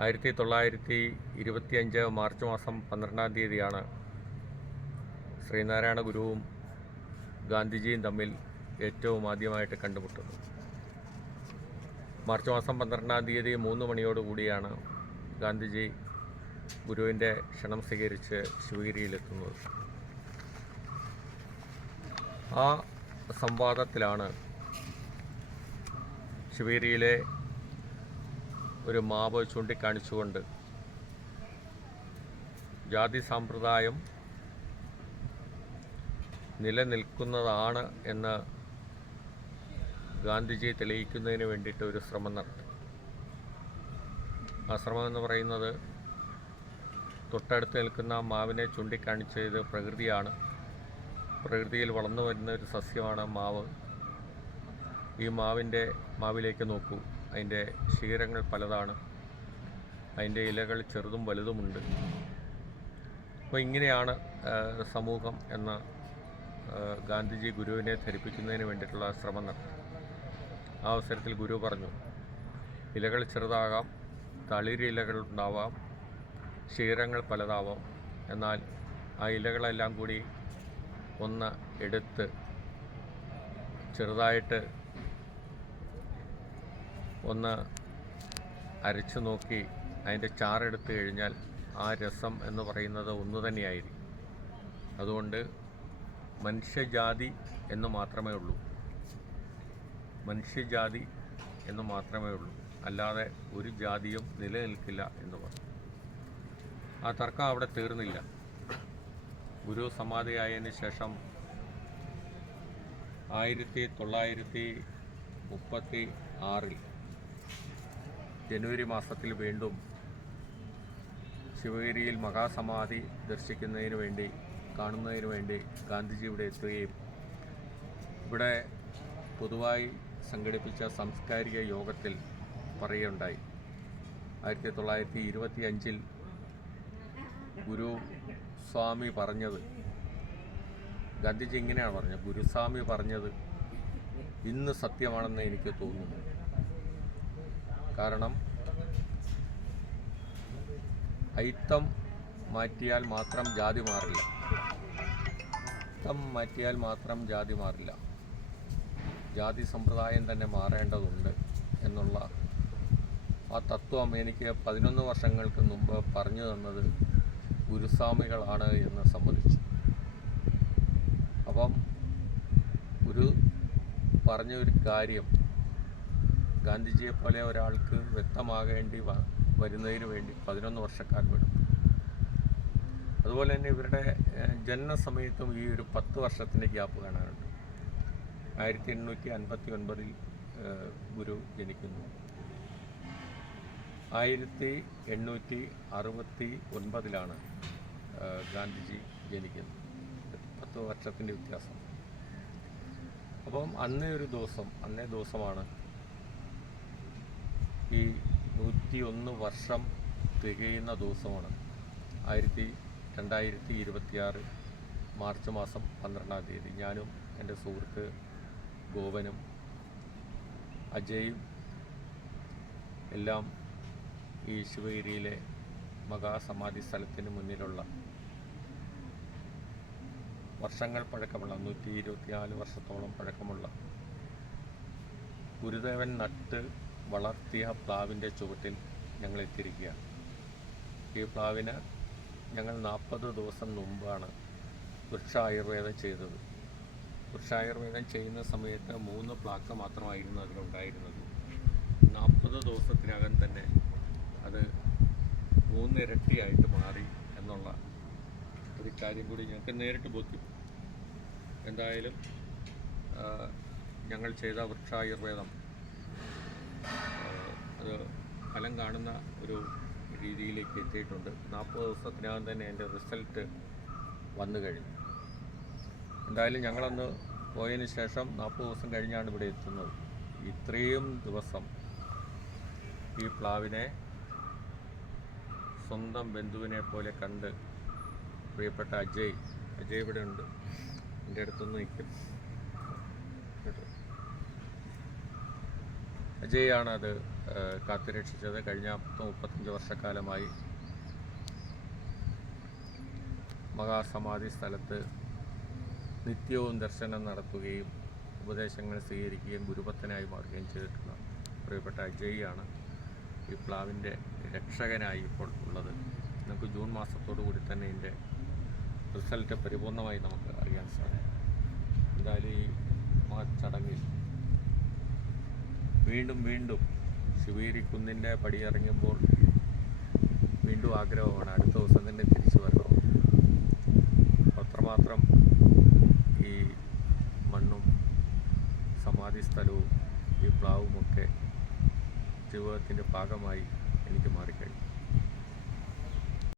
1925 March മാസം 12-ാം തീയതിയാണ് ശ്രീനാരായണ ഗുരുവും ഗാന്ധിജിയും തമ്മിൽ ഏറ്റവും ആദ്യമായിട്ട് കണ്ടുമുട്ടുന്നത്. മാർച്ച് മാസം 12-ാം തീയതി 3 മണിയോടുകൂടിയാണ് ഗാന്ധിജി ഗുരുവിൻ്റെ ക്ഷണം സ്വീകരിച്ച് ശിവഗിരിയിലെത്തുന്നത്. ആ സംവാദത്തിലാണ് ശിവഗിരിയിലെ ഒരു മാവ് ചൂണ്ടിക്കാണിച്ചുകൊണ്ട് ജാതി സമ്പ്രദായം നിലനിൽക്കുന്നതാണ് എന്ന് ഗാന്ധിജി തെളിയിക്കുന്നതിന് വേണ്ടിയിട്ട് ഒരു ശ്രമം നടത്തി. ആ ശ്രമം എന്ന് പറയുന്നത്, തൊട്ടടുത്ത് നിൽക്കുന്ന മാവിനെ ചൂണ്ടിക്കാണിച്ചത് പ്രകൃതിയാണ്. പ്രകൃതിയിൽ വളർന്നു വരുന്ന ഒരു സസ്യമാണ് മാവ്. ഈ മാവിലേക്ക് നോക്കൂ, അതിൻ്റെ ശിഖരങ്ങൾ പലതാണ്, അതിൻ്റെ ഇലകൾ ചെറുതും വലുതുമുണ്ട്. അപ്പോൾ ഇങ്ങനെയാണ് സമൂഹം എന്ന ഗാന്ധിജി ഗുരുവിനെ ധരിപ്പിക്കുന്നതിന് വേണ്ടിയിട്ടുള്ള ശ്രമം നടത്തി. ആ അവസരത്തിൽ ഗുരു പറഞ്ഞു, ഇലകൾ ചെറുതാകാം, തളിരിലകൾ ഉണ്ടാവാം, ശിഖരങ്ങൾ പലതാവാം, എന്നാൽ ആ ഇലകളെല്ലാം കൂടി ഒന്ന് എടുത്ത് ചെറുതായിട്ട് ഒന്ന് അരച്ചു നോക്കി അതിൻ്റെ ചാറെടുത്ത് കഴിഞ്ഞാൽ ആ രസം എന്ന് പറയുന്നത് ഒന്ന് തന്നെയായിരിക്കും. അതുകൊണ്ട് മനുഷ്യജാതി എന്ന് മാത്രമേ ഉള്ളൂ, മനുഷ്യജാതി എന്ന് മാത്രമേ ഉള്ളൂ, അല്ലാതെ ഒരു ജാതിയും നിലനിൽക്കില്ല എന്ന് പറഞ്ഞു. ആ തർക്കം അവിടെ തീർന്നില്ല. ഗുരു സമാധിയായതിന് ശേഷം 1936 ജനുവരി മാസത്തിൽ വീണ്ടും ശിവഗിരിയിൽ മഹാസമാധി ദർശിക്കുന്നതിന് വേണ്ടി, കാണുന്നതിന് വേണ്ടി ഗാന്ധിജി ഇവിടെ എത്തുകയും ഇവിടെ പൊതുവായി സംഘടിപ്പിച്ച സാംസ്കാരിക യോഗത്തിൽ പറയുകയുണ്ടായി. 1925 ഗുരു സ്വാമി പറഞ്ഞത്, ഗാന്ധിജി ഇങ്ങനെയാണ് പറഞ്ഞത്, ഗുരുസ്വാമി പറഞ്ഞത് ഇന്ന് സത്യമാണെന്ന് എനിക്ക് തോന്നുന്നു. കാരണം ഐത്തം മാറ്റിയാൽ മാത്രം ജാതി മാറില്ല, ഐത്തം മാറ്റിയാൽ മാത്രം ജാതി മാറില്ല, ജാതി സമ്പ്രദായം തന്നെ മാറേണ്ടതുണ്ട് എന്നുള്ള ആ തത്വം എനിക്ക് 11 വർഷങ്ങൾക്ക് മുമ്പ് പറഞ്ഞു തന്നത് ഗുരുസ്വാമികളാണ് എന്ന് സമ്മതിച്ചു. അപ്പം ഗുരു പറഞ്ഞ ഒരു കാര്യം ഗാന്ധിജിയെപ്പോലെ ഒരാൾക്ക് വ്യക്തമാകേണ്ടി വരുന്നതിന് വേണ്ടി 11 വർഷക്കാലം എടുത്തു. അതുപോലെ തന്നെ ഇവരുടെ ജനനസമയത്തും ഈ ഒരു 10 വർഷത്തിൻ്റെ ഗ്യാപ്പ് കാണാനുണ്ട്. 1859 ഗുരു ജനിക്കുന്നു, 1869 ഗാന്ധിജി ജനിക്കുന്നത്. 10 വർഷത്തിൻ്റെ വ്യത്യാസം. അപ്പം അന്നേ ദിവസമാണ് ഈ 101 വർഷം തികയുന്ന ദിവസമാണ് 2026 മാർച്ച് മാസം 12-ാം തീയതി. ഞാനും എൻ്റെ സുഹൃത്ത് ഗോപനും അജയും എല്ലാം ഈ ശിവഗിരിയിലെ മഹാസമാധി സ്ഥലത്തിന് മുന്നിലുള്ള വർഷങ്ങൾ പഴക്കമുള്ള 124 വർഷത്തോളം പഴക്കമുള്ള ഗുരുദേവൻ നട്ട് വളർത്തിയ പ്ലാവിൻ്റെ ചുവട്ടിൽ ഞങ്ങൾ എത്തിയിരിക്കുകയാണ്. ഈ പ്ലാവിന് ഞങ്ങൾ 40 ദിവസം മുമ്പാണ് വൃക്ഷായുർവേദം ചെയ്തത്. വൃക്ഷായുർവേദം ചെയ്യുന്ന സമയത്ത് 3 പ്ലാക്ക് മാത്രമായിരുന്നു അതിലുണ്ടായിരുന്നത്. 40 ദിവസത്തിനകം തന്നെ അത് 3 ഇരട്ടിയായിട്ട് മാറി എന്നുള്ള ഒരു കാര്യം കൂടി ഞങ്ങൾക്ക് നേരിട്ട് ബോധ്യം. എന്തായാലും ഞങ്ങൾ ചെയ്ത വൃക്ഷായുർവേദം അത് ഫലം കാണുന്ന ഒരു രീതിയിലേക്ക് എത്തിയിട്ടുണ്ട്. 40 ദിവസത്തിനകം തന്നെ എൻ്റെ റിസൾട്ട് വന്നു കഴിഞ്ഞു. എന്തായാലും ഞങ്ങളന്ന് പോയതിന് ശേഷം 40 ദിവസം കഴിഞ്ഞാണ് ഇവിടെ എത്തുന്നത്. ഇത്രയും ദിവസം ഈ പ്ലാവിനെ സ്വന്തം ബന്ധുവിനെ പോലെ കണ്ട് പ്രിയപ്പെട്ട അജയ് ഇവിടെ ഉണ്ട്, എൻ്റെ അടുത്തൊന്ന് നിൽക്കും കേട്ടോ. അജയാണ് അത് കാത്തുരക്ഷിച്ചത്. കഴിഞ്ഞ 35 വർഷക്കാലമായി മഹാസമാധി സ്ഥലത്ത് നിത്യവും ദർശനം നടത്തുകയും ഉപദേശങ്ങൾ സ്വീകരിക്കുകയും ഗുരുഭക്തനായി മാറുകയും ചെയ്തിട്ടുള്ള പ്രിയപ്പെട്ട അജയ്യാണ് ഈ പ്ലാവിൻ്റെ രക്ഷകനായി ഇപ്പോൾ ഉള്ളത്. നമുക്ക് ജൂൺ മാസത്തോടു കൂടി തന്നെ ഇതിൻ്റെ റിസൾട്ട് പരിപൂർണമായി നമുക്ക് അറിയാൻ സാധിക്കും. എന്തായാലും ഈ ചടങ്ങിൽ വീണ്ടും ശിവഗിരി കുന്നിൻ്റെ പടിയിറങ്ങുമ്പോൾ വീണ്ടും ആഗ്രഹമാണ് അടുത്ത ദിവസം തന്നെ തിരിച്ചു വരണം. അത്രമാത്രം ഈ മണ്ണും സമാധി സ്ഥലവും ഈ പ്ലാവുമൊക്കെ ജീവിതത്തിൻ്റെ ഭാഗമായി